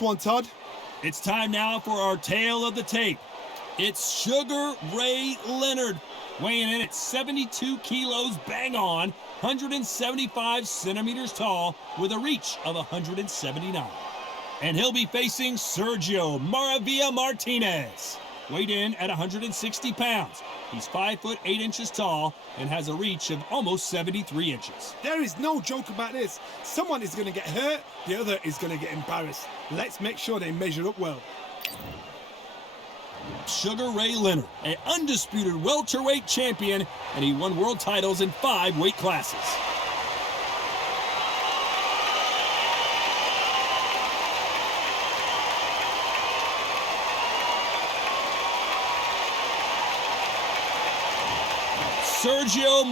one, Todd. It's time now for our tale of the tape. It's Sugar Ray Leonard, weighing in at 72 kilos bang on, 175 centimeters tall, with a reach of 179. And he'll be facing Sergio Martinez, weighed in at 160 pounds. He's 5 foot 8 inches tall and has a reach of almost 73 inches. There is no joke about this. Someone is going to get hurt, the other is going to get embarrassed. Let's make sure they measure up well. Sugar Ray Leonard, an undisputed welterweight champion, and he won world titles in 5 weight classes. Sergio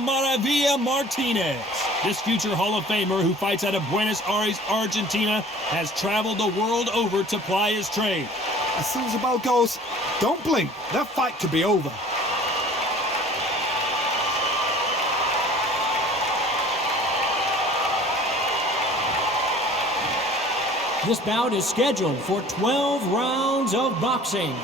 Martinez. This future Hall of Famer who fights out of Buenos Aires, Argentina, has traveled the world over to ply his trade. As soon as the bell goes, don't blink. That fight could be over. This bout is scheduled for 12 rounds of boxing.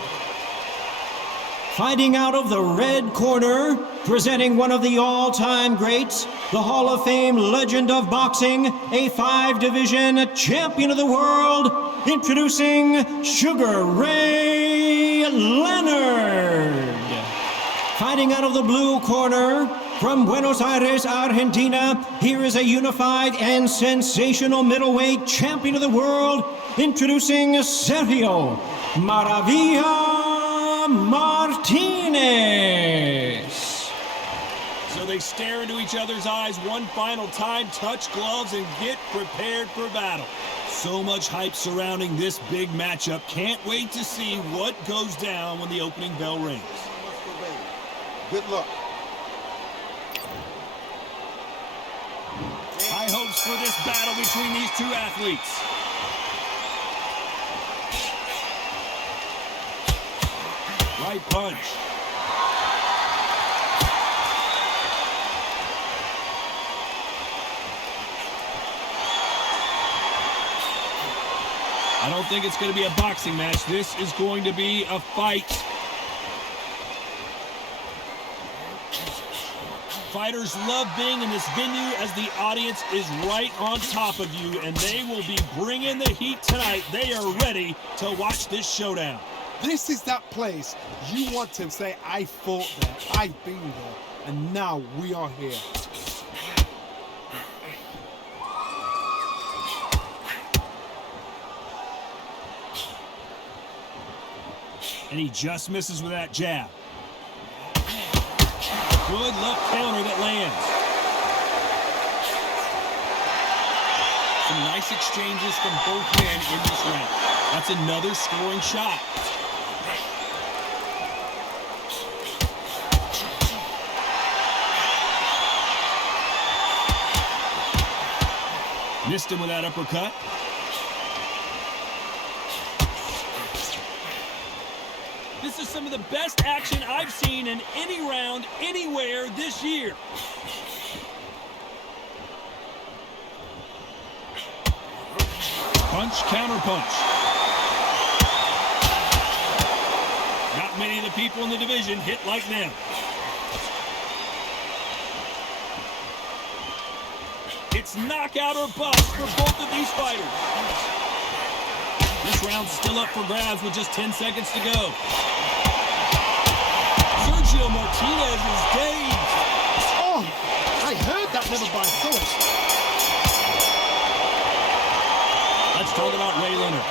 Fighting out of the red corner, presenting one of the all-time greats, the Hall of Fame legend of boxing, a 5-division champion of the world, introducing Sugar Ray Leonard. Fighting out of the blue corner, from Buenos Aires, Argentina, here is a unified and sensational middleweight champion of the world, introducing Sergio Martinez. So they stare into each other's eyes one final time, touch gloves, and get prepared for battle. So much hype surrounding this big matchup. Can't wait to see what goes down when the opening bell rings. Good luck. High hopes for this battle between these two athletes. Right punch. I don't think it's going to be a boxing match. This is going to be a fight. Fighters love being in this venue as the audience is right on top of you, and they will be bringing the heat tonight. They are ready to watch this showdown. This is that place you want to say, I fought there, I've been there, and now we are here. And he just misses with that jab. Good left counter that lands. Some nice exchanges from both men in this round. That's another scoring shot. Missed him with that uppercut. This is some of the best action I've seen in any round, anywhere this year. Punch, counter punch. Not many of the people in the division hit like them. It's knockout or bust for both of these fighters. This round's still up for grabs with just 10 seconds to go. Sergio Martinez is dazed. Oh, I heard that never by soul. Let's talk about Ray Leonard.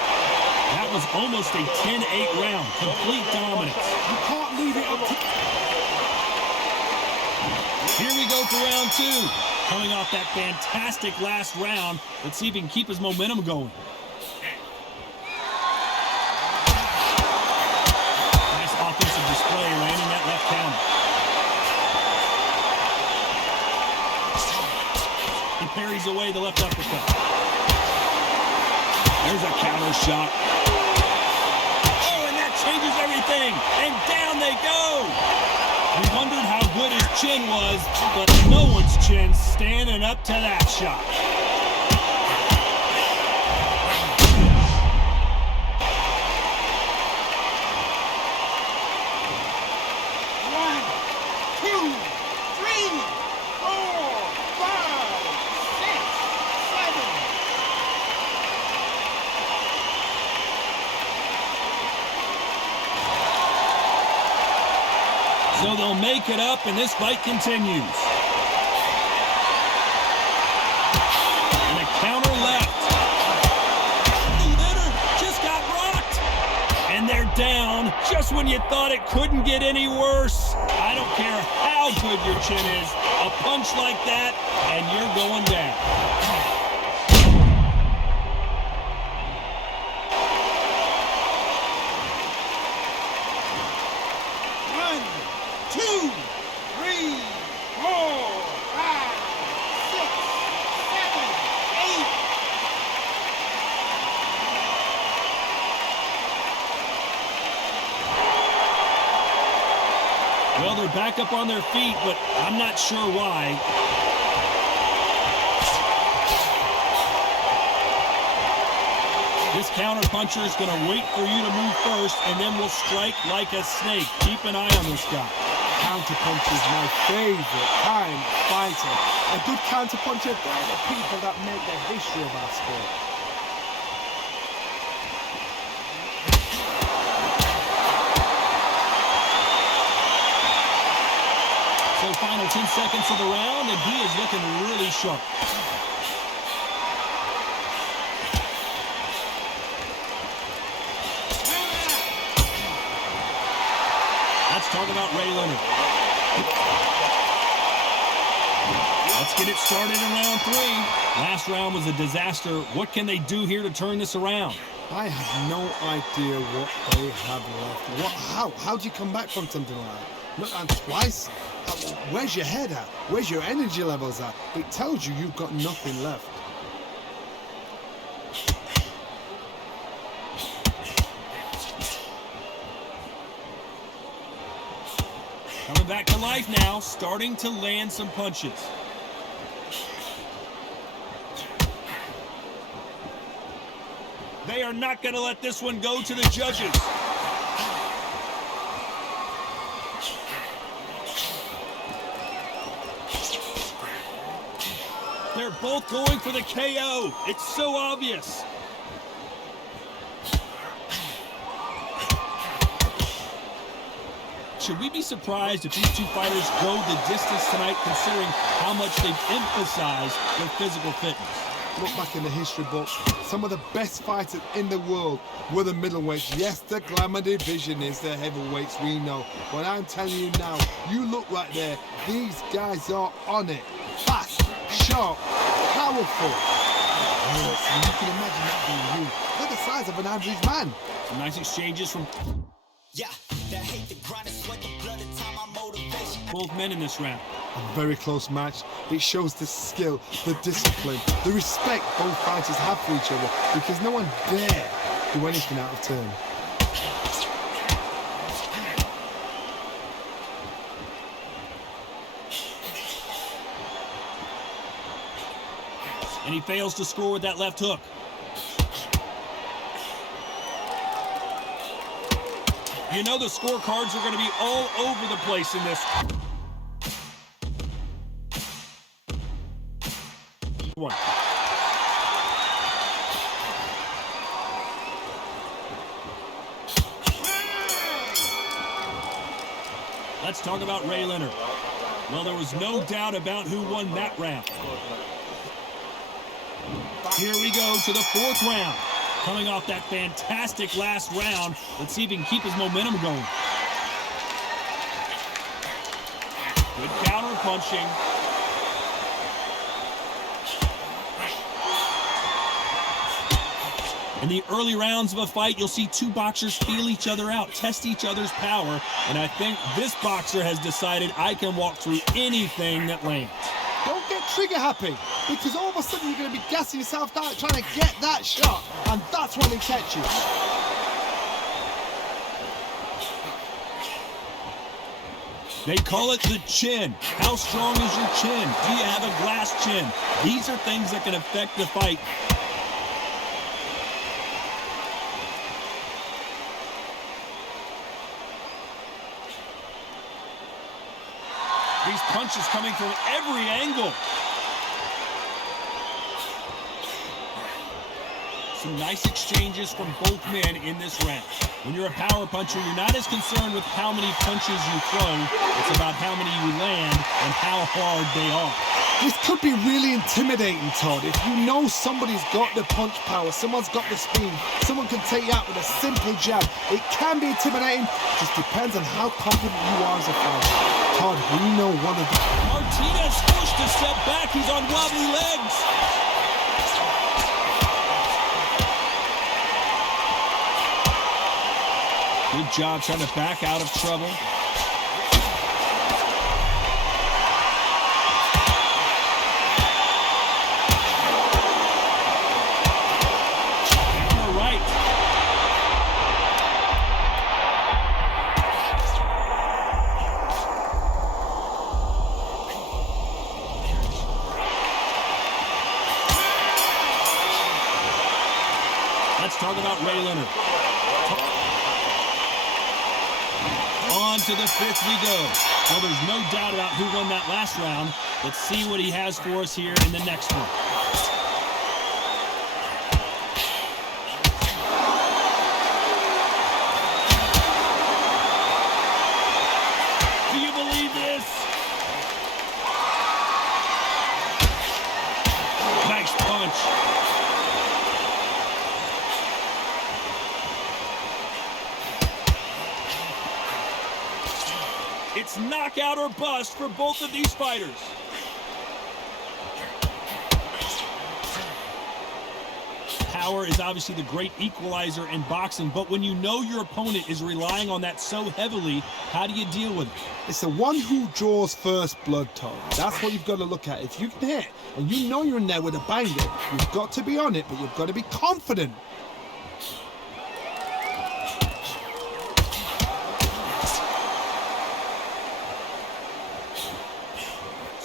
That was almost a 10-8 round. Complete dominance. You can't leave it up to... Here we go for round 2. Coming off that fantastic last round, let's see if he can keep his momentum going. Nice offensive display, landing that left counter. He parries away the left uppercut. There's a counter shot. Oh, and that changes everything. And down they go. We wondered how good his chin was, but no one's chin standing up to that shot. So they'll make it up, and this fight continues. And a counter left. Leonard just got rocked. And they're down just when you thought it couldn't get any worse. I don't care how good your chin is. A punch like that, and you're going down. Well, they're back up on their feet, but I'm not sure why. This counter-puncher is going to wait for you to move first, and then will strike like a snake. Keep an eye on this guy. Counter-puncher is my favorite kind of fighter. A good counter-puncher, they're the people that make the history of our sport. So final 10 seconds of the round, and he is looking really sharp. Let's talk about Leonard. Let's get it started in round 3. Last round was a disaster. What can they do here to turn this around? I have no idea what they have left. How do you come back from something like that? Not and twice? Where's your head at? Where's your energy levels at? It tells you you've got nothing left. Coming back to life now, starting to land some punches. They are not going to let this one go to the judges. They're both going for the KO. It's so obvious. Should we be surprised if these two fighters go the distance tonight, considering how much they've emphasized their physical fitness? Look back in the history books. Some of the best fighters in the world were the middleweights. Yes, the glamour division is the heavyweights, we know. But I'm telling you now, you look right there. These guys are on it. Fast, sharp, powerful. Yes, and you can imagine that being you. They're the size of an average man. Some nice exchanges from both men in this round. A very close match. It shows the skill, the discipline, the respect both fighters have for each other, because no one dare do anything out of turn. And he fails to score with that left hook. You know the scorecards are going to be all over the place in this one. Let's talk about Leonard. Well, there was no doubt about who won that round. Here we go to the 4th round. Coming off that fantastic last round, let's see if he can keep his momentum going. Good counter punching. In the early rounds of a fight, you'll see two boxers feel each other out, test each other's power, and I think this boxer has decided I can walk through anything that lands. Don't get trigger happy, because all of a sudden you're going to be gassing yourself out trying to get that shot, and that's when it catches. They call it the chin. How strong is your chin? Do you have a glass chin? These are things that can affect the fight. These punches coming from every angle. Some nice exchanges from both men in this round. When you're a power puncher, you're not as concerned with how many punches you throw. It's about how many you land and how hard they are. This could be really intimidating, Todd. If you know somebody's got the punch power, someone's got the speed, someone can take you out with a simple jab. It can be intimidating. Just depends on how confident you are as a fighter. Todd, we know one of the... Martinez forced to step back. He's on wobbly legs. Good job trying to back out of trouble. All right. Let's talk about Leonard. On to the fifth we go. Well, there's no doubt about who won that last round. Let's see what he has for us here in the next one. Do you believe this? Nice punch. It's knockout or bust for both of these fighters. Power is obviously the great equalizer in boxing, but when you know your opponent is relying on that so heavily, how do you deal with it? It's the one who draws first blood, Todd. That's what you've got to look at. If you can hit and you know you're in there with a banger, you've got to be on it, but you've got to be confident.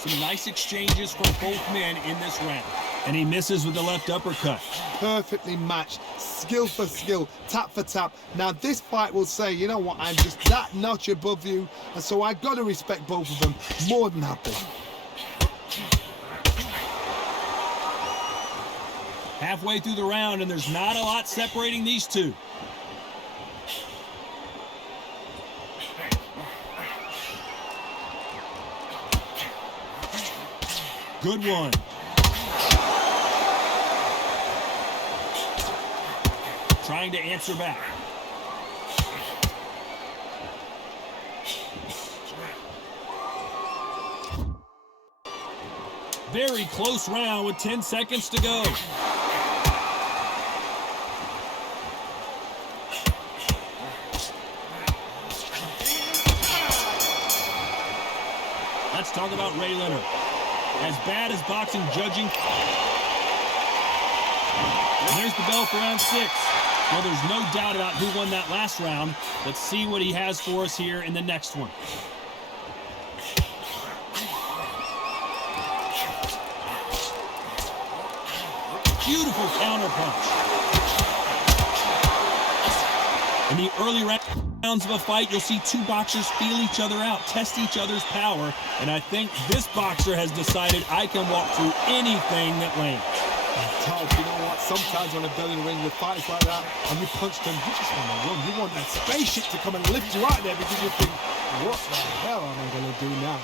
Some nice exchanges from both men in this round. And he misses with the left uppercut. Perfectly matched, skill for skill, tap for tap. Now this fight will say, you know what, I'm just that notch above you, and so I've got to respect both of them more than happy. Halfway through the round, and there's not a lot separating these two. Good one. Trying to answer back. Very close round with 10 seconds to go. Let's talk about Leonard. As bad as boxing judging. And there's the bell for round 6. Well, there's no doubt about who won that last round. Let's see what he has for us here in the next one. Beautiful counter punch. In the early rounds of a fight, you'll see two boxers feel each other out, test each other's power, and I think this boxer has decided I can walk through anything that lands. Todd, you know what? Sometimes when I've been in the ring with fights like that, and you punch them, you just want to run. You want that spaceship to come and lift you out there because you think, what the hell am I going to do now?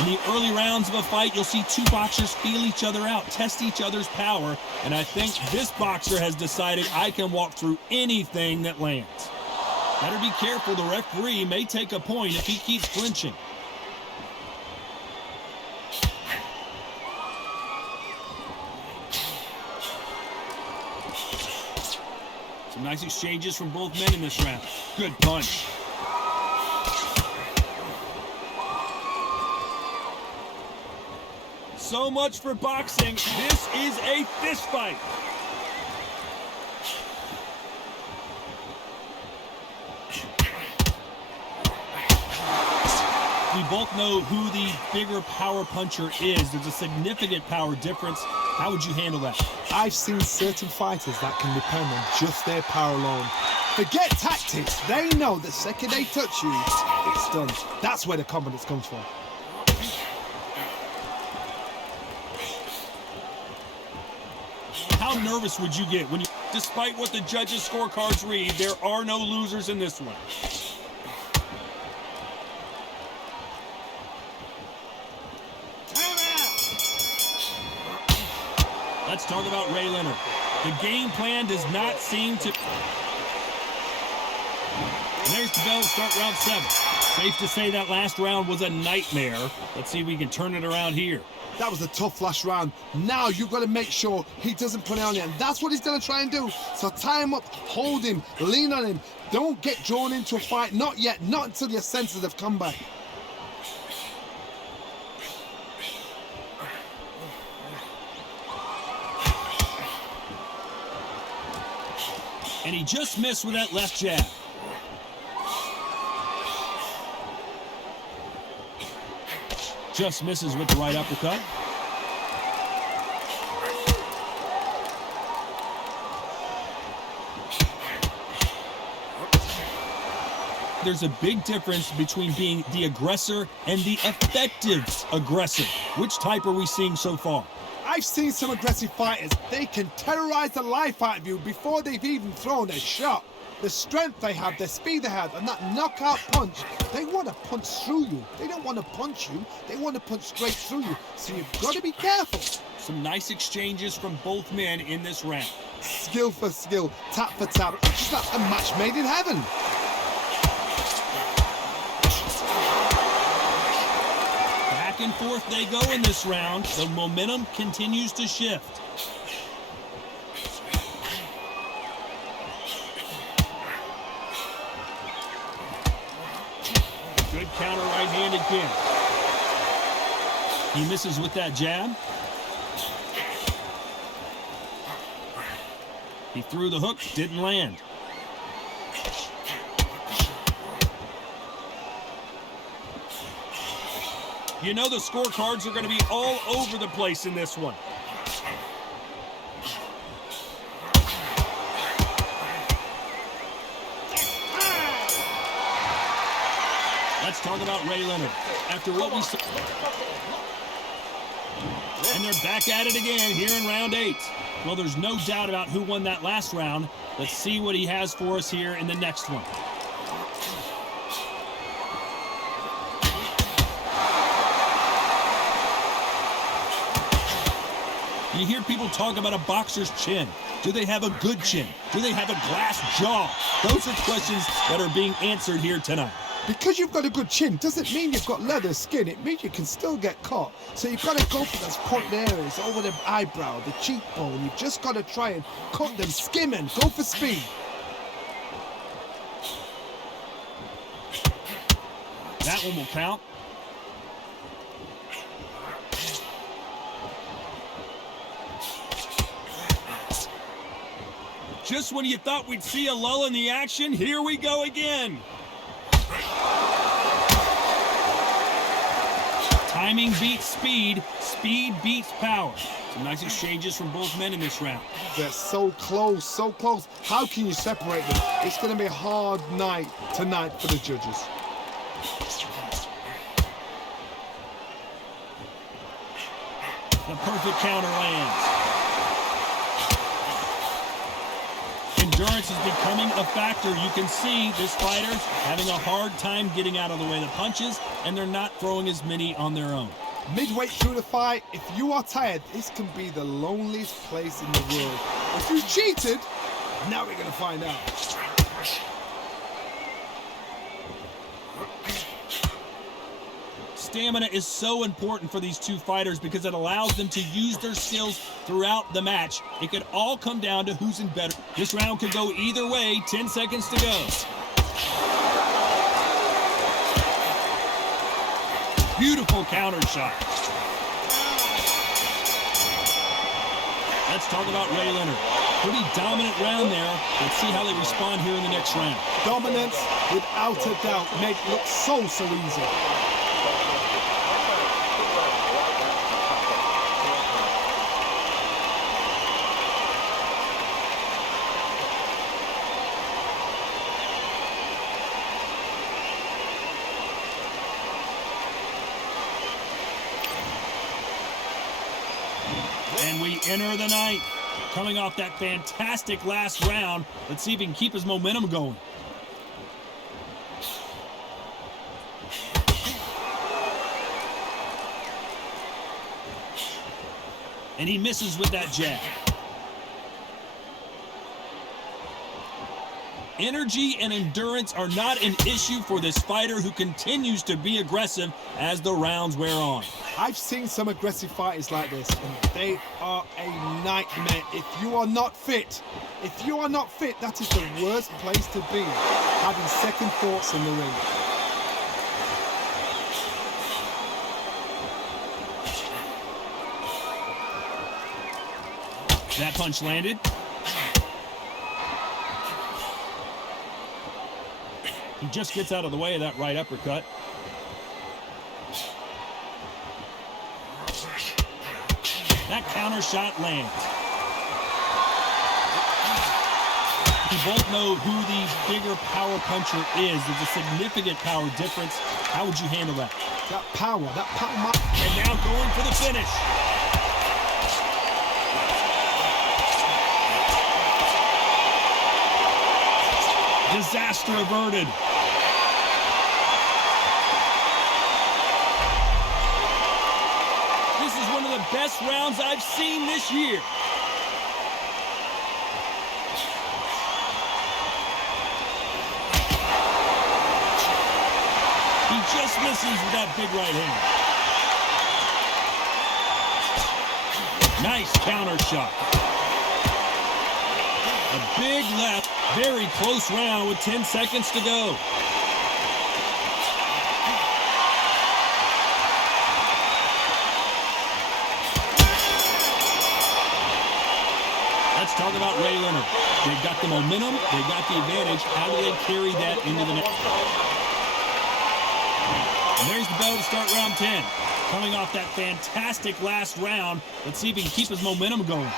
In the early rounds of a fight, you'll see two boxers feel each other out, test each other's power, and I think this boxer has decided I can walk through anything that lands. Better be careful, the referee may take a point if he keeps flinching. Some nice exchanges from both men in this round. Good punch. So much for boxing. This is a fist fight. We both know who the bigger power puncher is. There's a significant power difference. How would you handle that? I've seen certain fighters that can depend on just their power alone. Forget tactics. They know the second they touch you, it's done. That's where the confidence comes from. How nervous would you get when you, despite what the judges' scorecards read, there are no losers in this one? Let's talk about Ray Leonard. The game plan does not seem to... And there's the bell to start round 7. Safe to say that last round was a nightmare. Let's see if we can turn it around here. That was a tough last round. Now you've got to make sure he doesn't put it on you. And that's what he's going to try and do. So tie him up, hold him, lean on him. Don't get drawn into a fight. Not yet. Not until your senses have come back. And he just missed with that left jab. Just misses with the right uppercut. There's a big difference between being the aggressor and the effective aggressor. Which type are we seeing so far? I've seen some aggressive fighters. They can terrorize the life out of you before they've even thrown a shot. The strength they have, the speed they have, and that knockout punch, they want to punch through you. They don't want to punch you. They want to punch straight through you. So you've got to be careful. Some nice exchanges from both men in this round. Skill for skill, tap for tap. Just like a match made in heaven. Back and forth they go in this round. The momentum continues to shift. Good counter right hand again. He misses with that jab. He threw the hook, didn't land. You know the scorecards are going to be all over the place in this one. Let's talk about Ray Leonard. After what we saw. And they're back at it again here in round 8. Well, there's no doubt about who won that last round. Let's see what he has for us here in the next one. You hear people talk about a boxer's chin. Do they have a good chin? Do they have a glass jaw? Those are questions that are being answered here tonight. Because you've got a good chin doesn't mean you've got leather skin. It means you can still get caught. So you've got to go for those point areas, over the eyebrow, the cheekbone. You've just got to try and cut them, skim and go for speed. That one will count. Just when you thought we'd see a lull in the action, here we go again. Timing beats speed, speed beats power. Some nice exchanges from both men in this round. They're so close, so close. How can you separate them? It's going to be a hard night tonight for the judges. The perfect counter lands. Endurance is becoming a factor. You can see this fighter's having a hard time getting out of the way of the punches, and they're not throwing as many on their own. Midway through the fight, if you are tired, this can be the loneliest place in the world. If you cheated, now we're going to find out. Stamina is so important for these two fighters because it allows them to use their skills throughout the match. It could all come down to who's in better. This round could go either way. 10 seconds to go. Beautiful counter shot. Let's talk about Ray Leonard. Pretty dominant round there. Let's see how they respond here in the next round. Dominance, without a doubt, make it look so easy. And we enter the ninth. Coming off that fantastic last round, let's see if he can keep his momentum going. And he misses with that jab. Energy and endurance are not an issue for this fighter who continues to be aggressive as the rounds wear on. I've seen some aggressive fighters like this, and they are a nightmare. If you are not fit, that is the worst place to be, having second thoughts in the ring. That punch landed. He just gets out of the way of that right uppercut. That counter shot lands. We both know who the bigger power puncher is. There's a significant power difference. How would you handle that? That power. And now going for the finish. Disaster averted. This is one of the best rounds I've seen this year. He just misses with that big right hand. Nice counter shot. A big left. Very close round with 10 seconds to go. Let's talk about Ray Leonard. They've got the momentum, they've got the advantage. How do they carry that into the next? And there's the bell to start round 10. Coming off that fantastic last round, let's see if he can keep his momentum going.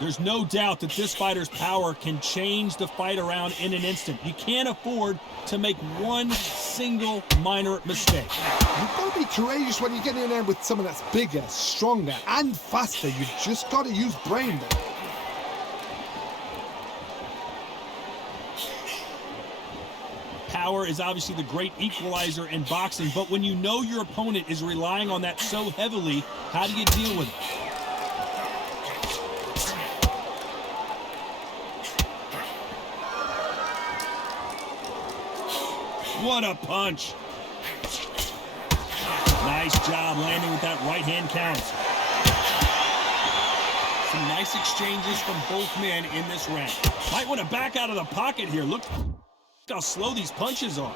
There's no doubt that this fighter's power can change the fight around in an instant. You can't afford to make one single minor mistake. You've got to be courageous when you get in there with someone that's bigger, stronger, and faster. You've just got to use brain there. Power is obviously the great equalizer in boxing, but when you know your opponent is relying on that so heavily, how do you deal with it? What a punch. Nice job landing with that right hand count. Some nice exchanges from both men in this round. Might want to back out of the pocket here. Look how slow these punches are.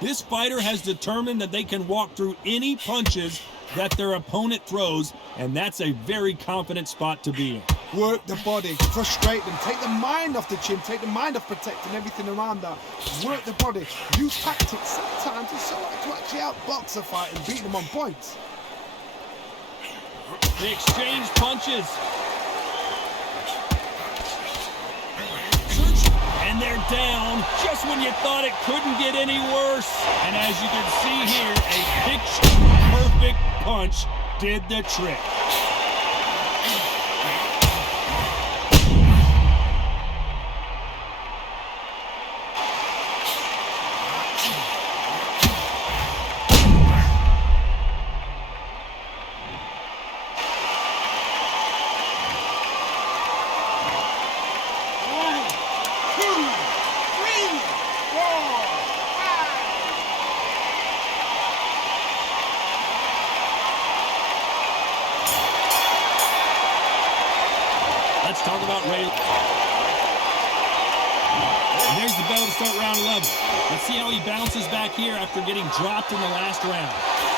This fighter has determined that they can walk through any punches that their opponent throws, and that's a very confident spot to be in. Work the body, frustrate them, take the mind off the chin, take the mind off protecting everything around that. Work the body, use tactics sometimes to actually outbox a fight and beat them on points. They exchange punches. And they're down just when you thought it couldn't get any worse. And as you can see here, a pitch-perfect punch did the trick. Let's talk about Ray. And there's the bell to start round 11. Let's see how he bounces back here after getting dropped in the last round.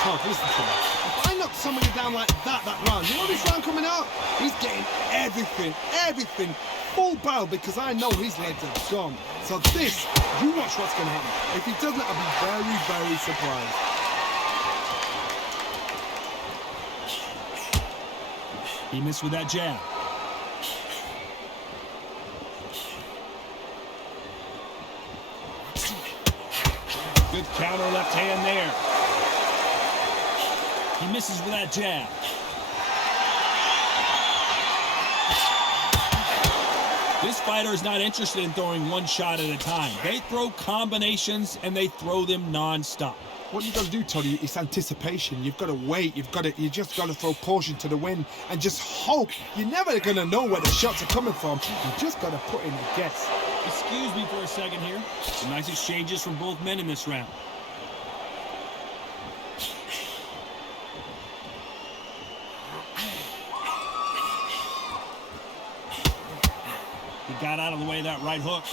Oh, listen to me. If I knock somebody down like that round, you know this round coming out? He's getting everything, full barrel, because I know his legs are gone. So this, you watch what's going to happen. If he doesn't, I'll be very, very surprised. He missed with that jab. Good counter left hand there. He misses with that jab. This fighter is not interested in throwing one shot at a time. They throw combinations and they throw them non-stop. What you got to do, Tony, is anticipation. You've got to wait. You just got to throw caution to the wind and just hope. You're never going to know where the shots are coming from. You just got to put in a guess. Excuse me for a second here. Some nice exchanges from both men in this round. He got out of the way of that right hook.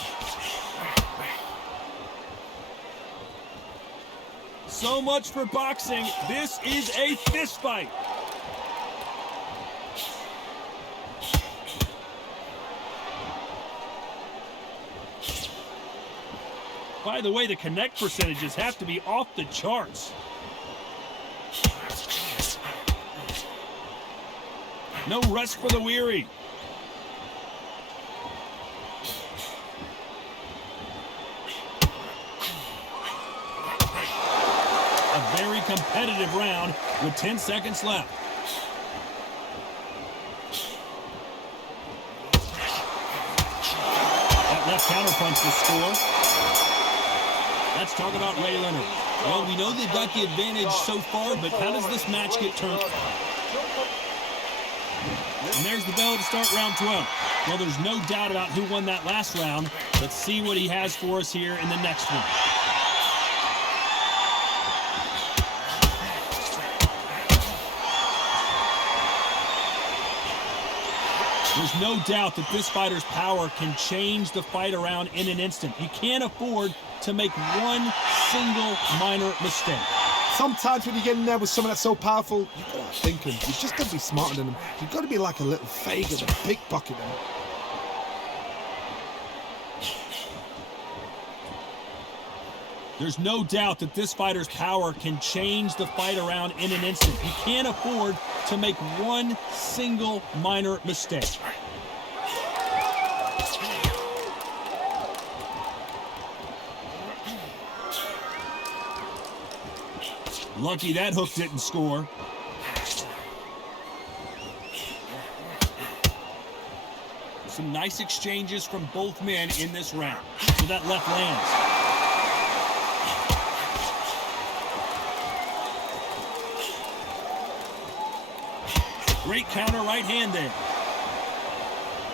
So much for boxing. This is a fist fight. By the way, the connect percentages have to be off the charts. No rest for the weary. A very competitive round with 10 seconds left. That left counterpunch to score. Let's talk about Ray Leonard. Well, we know they've got the advantage so far, but how does this match get turned? And there's the bell to start round 12. Well, there's no doubt about who won that last round. Let's see what he has for us here in the next one. There's no doubt that this fighter's power can change the fight around in an instant. You can't afford to make one single minor mistake. Sometimes when you get in there with someone that's so powerful, you've got to think him. You've just got to be smarter than him. You've got to be like a little faggot and pickpocket him. There's no doubt that this fighter's power can change the fight around in an instant. You can't afford to make one single minor mistake. Lucky that hook didn't score. Some nice exchanges from both men in this round. So that left lands. Great counter right hand there.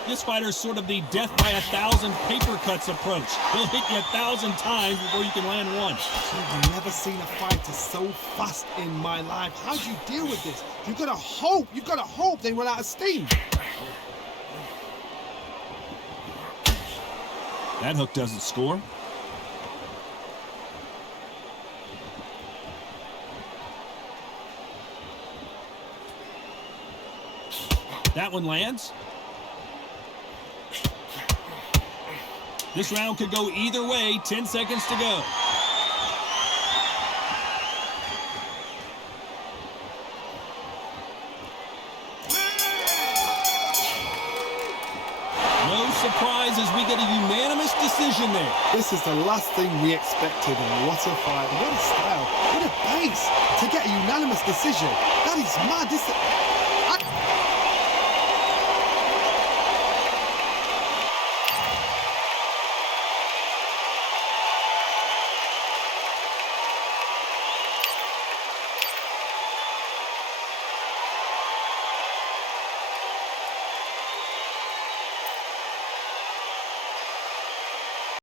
This fighter is sort of the death by 1,000 paper cuts approach. He'll hit you 1,000 times before you can land one. I've never seen a fighter so fast in my life. How do you deal with this? You've got to hope they run out of steam. That hook doesn't score. That one lands. This round could go either way. 10 seconds to go. No surprises, we get a unanimous decision there. This is the last thing we expected. What a fight, what a style, what a pace to get a unanimous decision. That is mad.